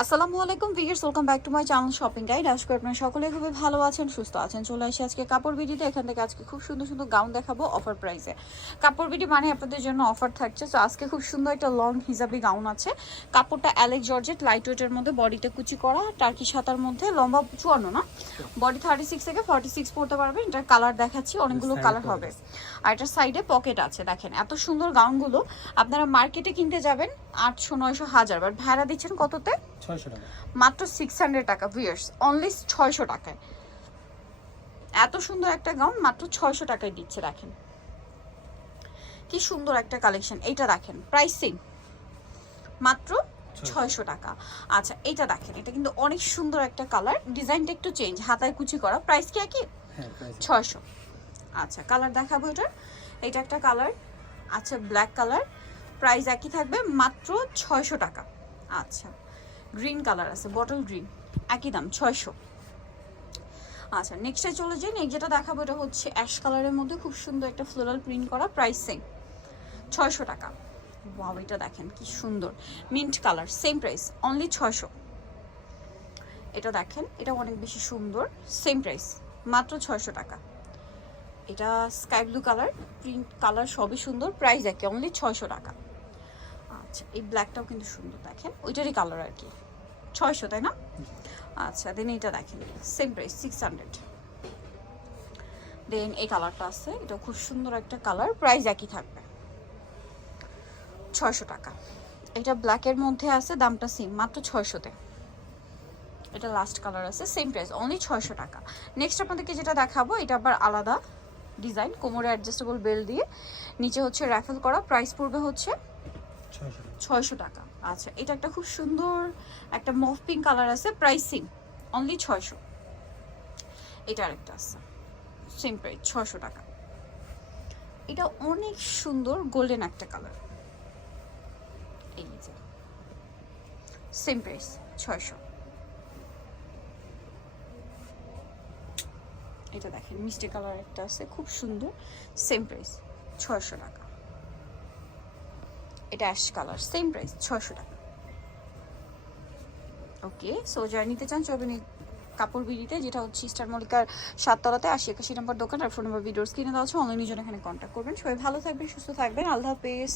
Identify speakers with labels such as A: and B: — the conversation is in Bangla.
A: আসসালামু আলাইকুম viewers welcome back to my channel shopping guide. আজকে আপনারা সকলে খুবই ভালো আছেন সুস্থ আছেন। চলে আসি আজকে কাপড় বিডিতে। এখান থেকে আজকে খুব সুন্দর সুন্দর গাউন দেখাবো অফার প্রাইসে কাপড় বিডি মানে আপনাদের জন্য অফার থাকছে। তো আজকে খুব সুন্দর একটা লং হিজাবি গাউন আছে। কাপড়টা অ্যালেক জর্জেট লাইট ওয়েটের মধ্যে বডিতে কুচি করা টার্কি সাতার মধ্যে লম্বা চুয়ান্ন না? বডি থার্টি সিক্স থেকে ফর্টি সিক্স পড়তে পারবেন এটার কালার দেখাচ্ছি অনেকগুলো কালার হবে। আর এটার সাইডে পকেট আছে দেখেন। এত সুন্দর গাউনগুলো আপনারা মার্কেটে কিনতে যাবেন আটশো নয়শো হাজার। বাট ভাড়া দিচ্ছেন কততে? মাত্র সিক্স হান্ড্রেড টাকা ভিয়ার্স অনলি ছয়শো টাকায়। এত সুন্দর একটা গাউন মাত্র ছয়শো টাকায় দিচ্ছে দেখেন। কি সুন্দর একটা কালেকশন এইটা দেখেন প্রাইসিং মাত্র ছয়শো। টাকা। আচ্ছা এইটা দেখেন এটা কিন্তু অনেক সুন্দর একটা কালার ডিজাইনটা একটু চেঞ্জ হাতায় কুচি করা প্রাইস কি একই?
B: হ্যাঁ
A: ছয়শো। আচ্ছা কালার দেখাবো এটার। এটা একটা কালার আচ্ছা ব্ল্যাক কালার প্রাইস একই থাকবে মাত্র ছয়শো টাকা। আচ্ছা। গ্রিন কালার আছে বটল গ্রিন একই দাম, ছয়শো। আচ্ছা নেক্সটে চলে যাই নেক্সট যেটা দেখাবো এটা হচ্ছে অ্যাশ কালারের মধ্যে খুব সুন্দর একটা ফ্লোরাল প্রিন্ট করা প্রাইস সেম ছয়শো টাকা। ওয়াও এটা দেখেন কি সুন্দর mint colour same price only ছয়শো। এটা দেখেন, এটা অনেক বেশি সুন্দর সেম প্রাইস মাত্র ছয়শো টাকা। এটা sky blue colour print colour সবই সুন্দর প্রাইস একই অনলি ছয়শো টাকা। আচ্ছা এই ব্ল্যাকটাও কিন্তু সুন্দর, দেখেন। ওইটারই কালার আর কি। ছয়শো, তাই না? আচ্ছা দেন এটা দেখেন। Same price six hundred then এই কালারটা আছে। এটা খুব সুন্দর একটা কালার প্রাইস একই থাকবে। ছয়শো টাকা। এটা ব্ল্যাকের মধ্যে আছে, দামটা সেম মাত্র ছয়শোতে। এটা লাস্ট কালার আছে সেম প্রাইস অনলি ছয়শো টাকা। নেক্সট আপনাদেরকে যেটা দেখাবো, এটা আবার আলাদা ডিজাইন কোমরে অ্যাডজাস্টেবল বেল দিয়ে। নিচে হচ্ছে র্যাফেল করা প্রাইস পড়বে হচ্ছে
B: ছয়শো টাকা।
A: আচ্ছা এটা একটা খুব সুন্দর একটা মফ পিঙ্ক কালার আছে, প্রাইসিং অনলি ছয়শো। এটা আরেকটা আছে সেম প্রাইস ছয়শো টাকা। এটা অনেক সুন্দর গোল্ডেন একটা কালার। এই যে সেম প্রাইস ছয়শো। এটা দেখেন, মিষ্টি কালার একটা আছে, খুব সুন্দর সেম প্রাইস ছয়শো টাকা। এটা অ্যাশ কালার সেম প্রাইস ছয়শো টাকা। ওকে সো যারা নিতে চান চলবেন কাপড় বিড়িতে, যেটা হচ্ছে স্টার মল্লিকার সাততলাতে, আশি একাশি নম্বর দোকান, আর ফোন নম্বর ভিডিওর স্ক্রিনে দেওয়া আছে অনলাইনের জন্য এখানে কন্ট্যাক্ট করবেন। সবাই ভালো থাকবেন, সুস্থ থাকবেন, আল্লাহ হাফেজ।